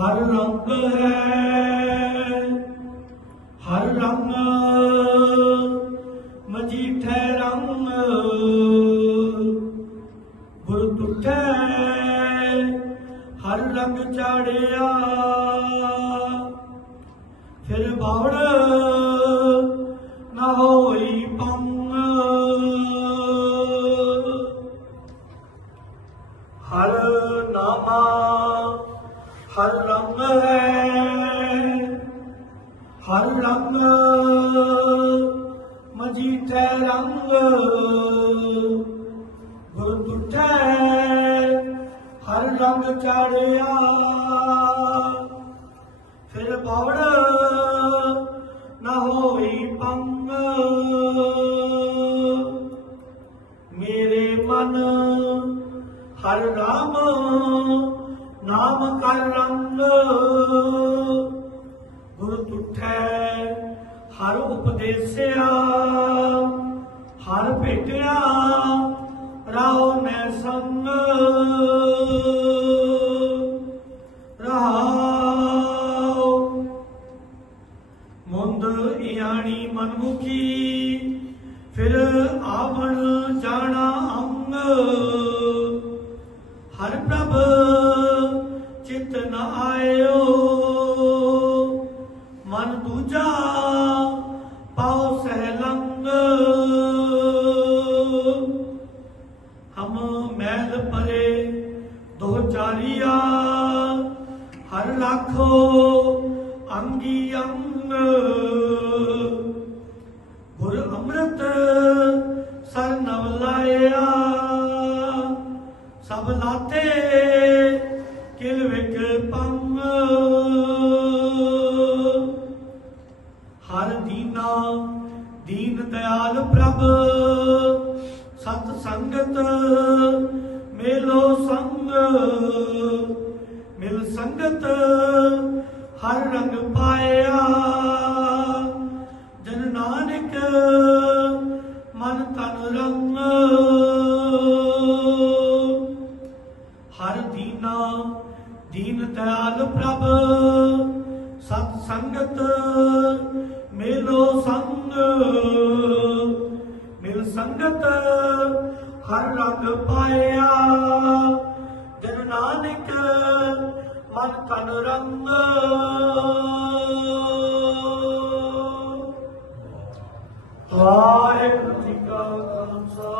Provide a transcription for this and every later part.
ਹਰ ਰੰਗ ਹੈ ਹਰ ਰੰਗ ਮਜੀਠੈ ਰੰਗ, ਗੁਰ ਤੁਠੈ, ਹਰ ਰੰਗ ਚਾੜਿਆ। ਫਿਰ ਬਾਵੜ ਨਾ ਹੋਈ ਪੰਗ ਹਰ ਨਾਮਾ ਹਰ ਰੰਗ ਹੈ, ਹਰ ਰੰਗ ਮਜੀਠੈ ਰੰਗ, ਗੁਰ ਤੁਠੈ ਹਰ ਰੰਗ ਚਾੜਿਆ। ਫਿਰ ਬਾਵੜ ਨਾ ਹੋਈ ਪੰਗ, ਮੇਰੇ ਮਨ ਹਰ ਰਾਮ ਨਾਮ ਕਰ ਰੰਗ ਗੁਰ ਤੁਠੈ, ਹਰ ਉਪਦੇਸਿਆ, ਹਰ ਭੇਟਿਆ ਰਾਉ ਨੈ ਸੰਗ। ਰਹਾਉ ਮੁੰਦ ਇਆਣੀ ਮਨਮੁਖੀ, ਫਿਰ ਆਵਣ ਜਾਣਾ ਅੰਗ। ਚਿਤ ਨ ਆਇਓ। ਮਨ ਦੂਜਾ ਪਾਉ ਸਹਿਲੰਗ। ਹਮ ਮਹਿਲ ਪਰੇ ਦੋ ਚਾਰੀਆ, ਹਰ ਲਾਖੋ ਅੰਗੀ ਅੰਗ। ਗੁਰ ਅੰਮ੍ਰਿਤ ਮਿਲ ਸੰਗਤ ਹਰ ਰੰਗ ਪਾਇਆ। ਜਨ ਨਾਨਕ ਮਨ ਤਨ ਰੰਗ। ਹਰ ਦੀਨਾ ਦੀਨ ਦਿਆਲ ਪ੍ਰਭ। ਸਤ ਸੰਗਤ ਮੇਲੋ ਸੰਗ। ਮਿਲ ਸੰਗਤ ਹਰ ਰੰਗ ਪਾਇਆ। ਤਨ ਰੰਗ ਵਾਹਿਗੁਰੂ ਜੀ ਕਾ ਖਾਲਸਾ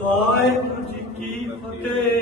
ਵਾਹਿਗੁਰੂ ਜੀ ਕੀ ਫਤਿਹ